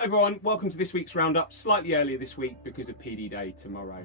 Hi everyone, welcome to this week's Roundup, slightly earlier this week because of PD Day tomorrow.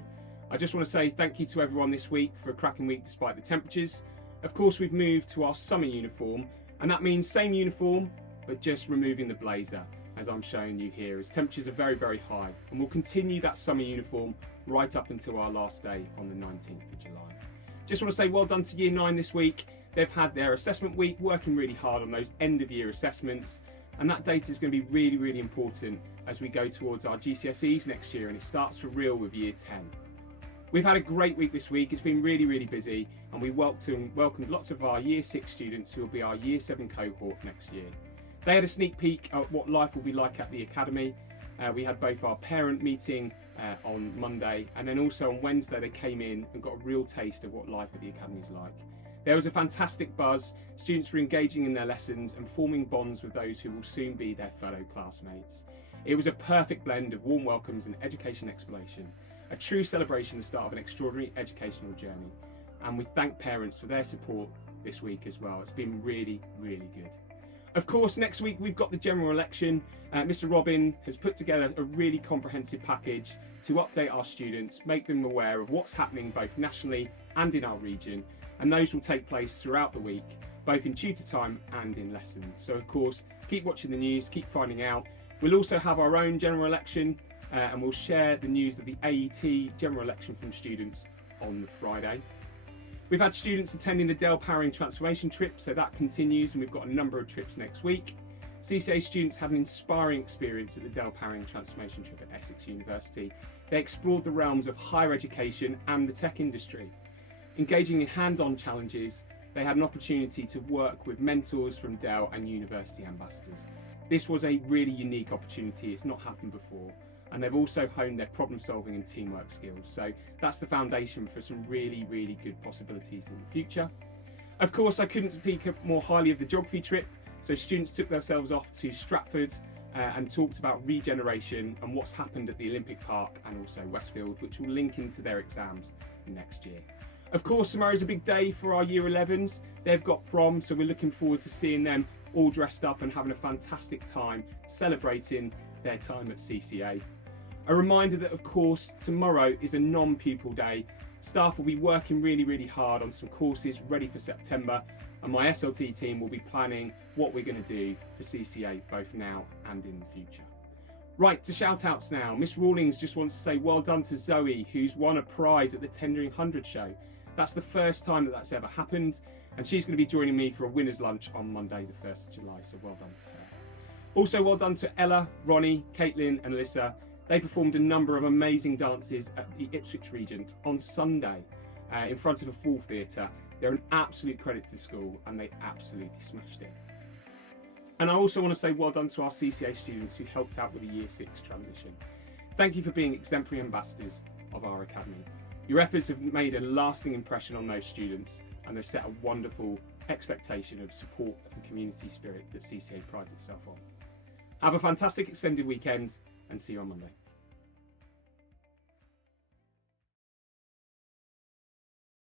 I just want to say thank you to everyone this week for a cracking week despite the temperatures. Of course we've moved to our summer uniform, and that means same uniform but just removing the blazer, as I'm showing you here, as temperatures are very, very high, and we'll continue that summer uniform right up until our last day on the 19th of July. Just want to say well done to Year 9 this week. They've had their assessment week, working really hard on those end of year assessments. And that data is going to be really, really important as we go towards our GCSEs next year, and it starts for real with Year 10. We've had a great week this week. It's been really, really busy, and we welcomed lots of our Year 6 students who will be our Year 7 cohort next year. They had a sneak peek at what life will be like at the Academy. We had both our parent meeting on Monday, and then also on Wednesday they came in and got a real taste of what life at the Academy is like. There was a fantastic buzz. Students were engaging in their lessons and forming bonds with those who will soon be their fellow classmates. It was a perfect blend of warm welcomes and education exploration, a true celebration, the start of an extraordinary educational journey. And we thank parents for their support this week as well. It's been really, really good. Of course, next week we've got the general election. Mr. Robin has put together a really comprehensive package to update our students, make them aware of what's happening both nationally and in our region. And those will take place throughout the week, both in tutor time and in lessons. So of course, keep watching the news, keep finding out. We'll also have our own general election and we'll share the news of the AET general election from students on the Friday. We've had students attending the Dell Powering Transformation trip, so that continues, and we've got a number of trips next week. CCA students had an inspiring experience at the Dell Powering Transformation trip at Essex University. They explored the realms of higher education and the tech industry. Engaging in hand-on challenges, they had an opportunity to work with mentors from Dell and university ambassadors. This was a really unique opportunity. It's not happened before. And they've also honed their problem-solving and teamwork skills. So that's the foundation for some really, really good possibilities in the future. Of course, I couldn't speak more highly of the geography trip. So students took themselves off to Stratford and talked about regeneration and what's happened at the Olympic Park and also Westfield, which will link into their exams next year. Of course, tomorrow's a big day for our Year 11s. They've got prom, so we're looking forward to seeing them all dressed up and having a fantastic time celebrating their time at CCA. A reminder that, of course, tomorrow is a non-pupil day. Staff will be working really, really hard on some courses ready for September, and my SLT team will be planning what we're going to do for CCA both now and in the future. Right, to shout outs now. Miss Rawlings just wants to say well done to Zoe, who's won a prize at the Tendering 100 show. That's the first time that that's ever happened, and she's going to be joining me for a winner's lunch on Monday the 1st of July, so well done to her. Also well done to Ella, Ronnie, Caitlin and Alyssa. They performed a number of amazing dances at the Ipswich Regent on Sunday in front of a full theatre. They're an absolute credit to the school and they absolutely smashed it. And I also want to say well done to our CCA students who helped out with the Year 6 transition. Thank you for being exemplary ambassadors of our Academy. Your efforts have made a lasting impression on those students, and they've set a wonderful expectation of support and community spirit that CCA prides itself on. Have a fantastic extended weekend and see you on Monday.